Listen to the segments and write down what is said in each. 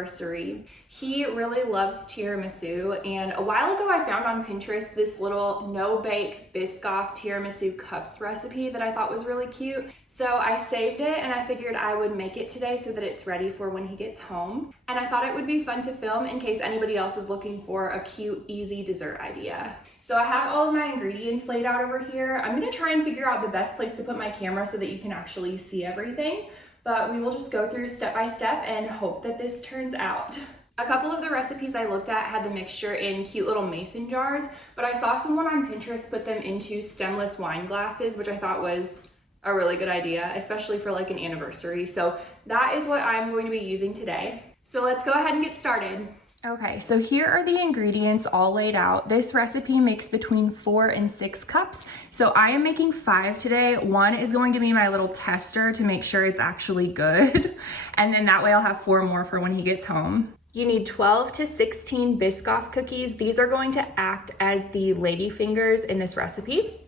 anniversary. He really loves tiramisu, and a while ago I found on Pinterest this little no-bake Biscoff tiramisu cups recipe that I thought was really cute. So I saved it and I figured I would make it today so that it's ready for when he gets home. And I thought it would be fun to film in case anybody else is looking for a cute, easy dessert idea. So I have all of my ingredients laid out over here. I'm gonna try and figure out the best place to put my camera so that you can actually see everything, but we will just go through step by step and hope that this turns out. A couple of the recipes I looked at had the mixture in cute little mason jars, but I saw someone on Pinterest put them into stemless wine glasses, which I thought was a really good idea, especially for like an anniversary. So that is what I'm going to be using today. So let's go ahead and get started. Okay, so here are the ingredients all laid out. This recipe makes between 4 and 6 cups. So I am making 5 today. One is going to be my little tester to make sure it's actually good. And then that way I'll have 4 more for when he gets home. You need 12 to 16 Biscoff cookies. These are going to act as the lady fingers in this recipe.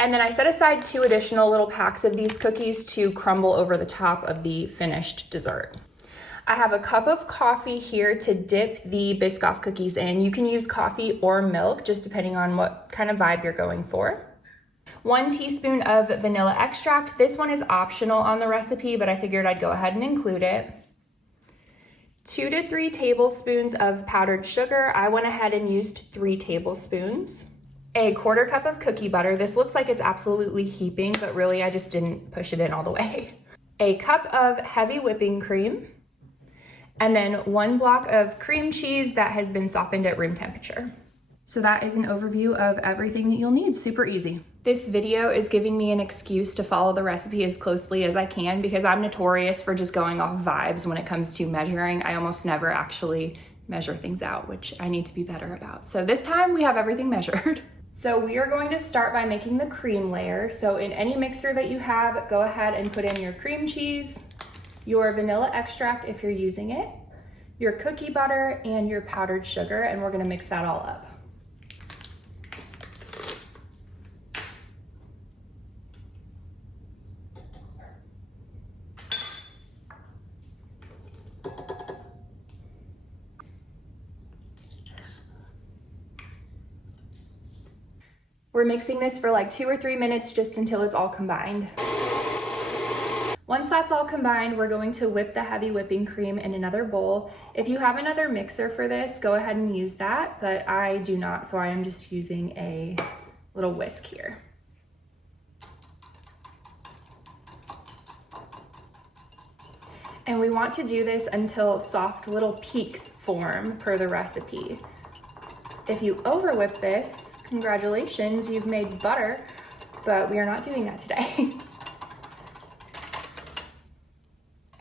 And then I set aside 2 additional little packs of these cookies to crumble over the top of the finished dessert. I have a cup of coffee here to dip the Biscoff cookies in. You can use coffee or milk, just depending on what kind of vibe you're going for. 1 teaspoon of vanilla extract. This one is optional on the recipe, but I figured I'd go ahead and include it. 2 to 3 tablespoons of powdered sugar. I went ahead and used 3 tablespoons. A 1/4 cup of cookie butter. This looks like it's absolutely heaping, but really I just didn't push it in all the way. A cup of heavy whipping cream. And then 1 block of cream cheese that has been softened at room temperature. So that is an overview of everything that you'll need, super easy. This video is giving me an excuse to follow the recipe as closely as I can because I'm notorious for just going off vibes when it comes to measuring. I almost never actually measure things out, which I need to be better about. So this time we have everything measured. So we are going to start by making the cream layer. So in any mixer that you have, go ahead and put in your cream cheese, your vanilla extract if you're using it, your cookie butter, and your powdered sugar, and we're gonna mix that all up. We're mixing this for like 2 or 3 minutes just until it's all combined. Once that's all combined, we're going to whip the heavy whipping cream in another bowl. If you have another mixer for this, go ahead and use that, but I do not, so I am just using a little whisk here. And we want to do this until soft little peaks form per the recipe. If you over whip this, congratulations, you've made butter, but we are not doing that today.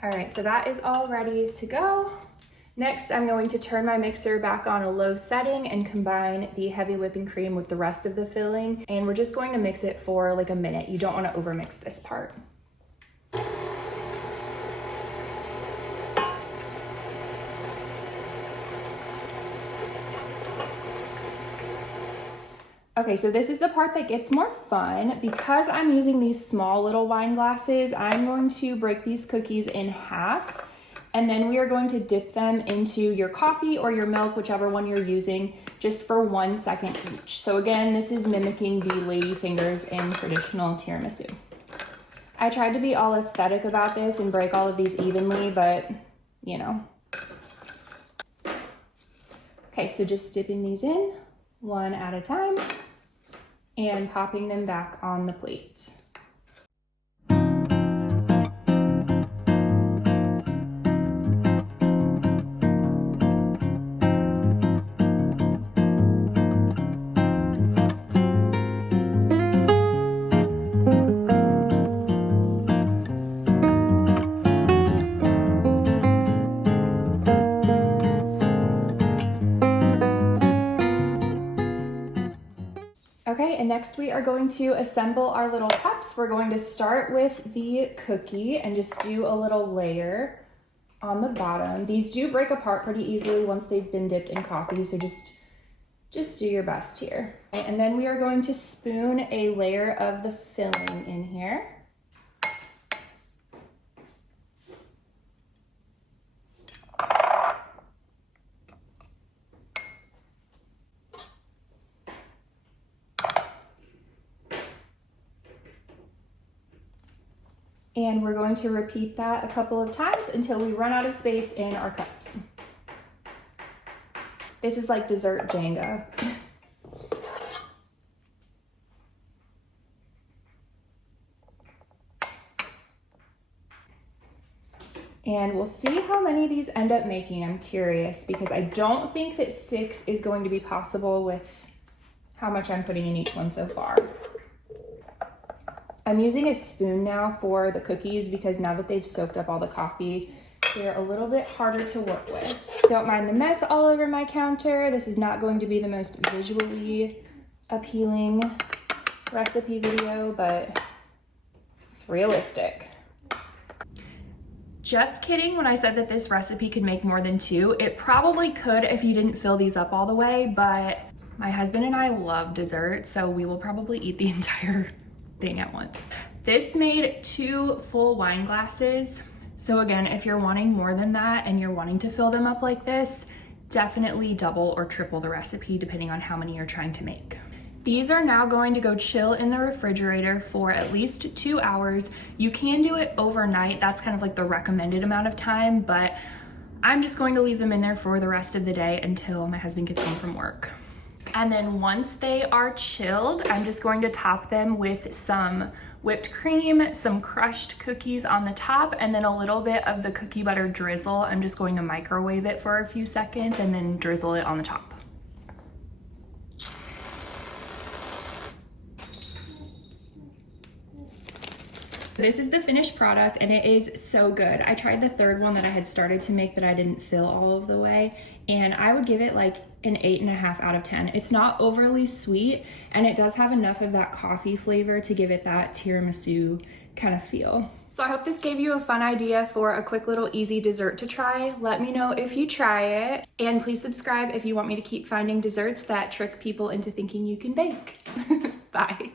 All right, so that is all ready to go. Next, I'm going to turn my mixer back on a low setting and combine the heavy whipping cream with the rest of the filling. And we're just going to mix it for like a minute. You don't want to overmix this part. Okay, so this is the part that gets more fun. Because I'm using these small little wine glasses, I'm going to break these cookies in half, and then we are going to dip them into your coffee or your milk, whichever one you're using, just for 1 second each. So again, this is mimicking the lady fingers in traditional tiramisu. I tried to be all aesthetic about this and break all of these evenly, but you know. Okay, so just dipping these in one at a time and popping them back on the plate. Okay, and next we are going to assemble our little cups. We're going to start with the cookie and just do a little layer on the bottom. These do break apart pretty easily once they've been dipped in coffee, so just do your best here. And then we are going to spoon a layer of the filling in here. And we're going to repeat that a couple of times until we run out of space in our cups. This is like dessert Jenga. And we'll see how many of these end up making. I'm curious because I don't think that 6 is going to be possible with how much I'm putting in each one so far. I'm using a spoon now for the cookies because now that they've soaked up all the coffee, they're a little bit harder to work with. Don't mind the mess all over my counter. This is not going to be the most visually appealing recipe video, but it's realistic. Just kidding when I said that this recipe could make more than 2. It probably could if you didn't fill these up all the way, but my husband and I love dessert, so we will probably eat the entire thing at once. This made 2 full wine glasses. So again, if you're wanting more than that and you're wanting to fill them up like this, definitely double or triple the recipe depending on how many you're trying to make. These are now going to go chill in the refrigerator for at least 2 hours. You can do it overnight. That's kind of like the recommended amount of time, but I'm just going to leave them in there for the rest of the day until my husband gets home from work. And then once they are chilled, I'm just going to top them with some whipped cream, some crushed cookies on the top, and then a little bit of the cookie butter drizzle. I'm just going to microwave it for a few seconds and then drizzle it on the top. This is the finished product and it is so good. I tried the third one that I had started to make that I didn't fill all of the way, and I would give it like an 8.5 out of 10. It's not overly sweet and it does have enough of that coffee flavor to give it that tiramisu kind of feel. So I hope this gave you a fun idea for a quick little easy dessert to try. Let me know if you try it, and please subscribe if you want me to keep finding desserts that trick people into thinking you can bake. Bye.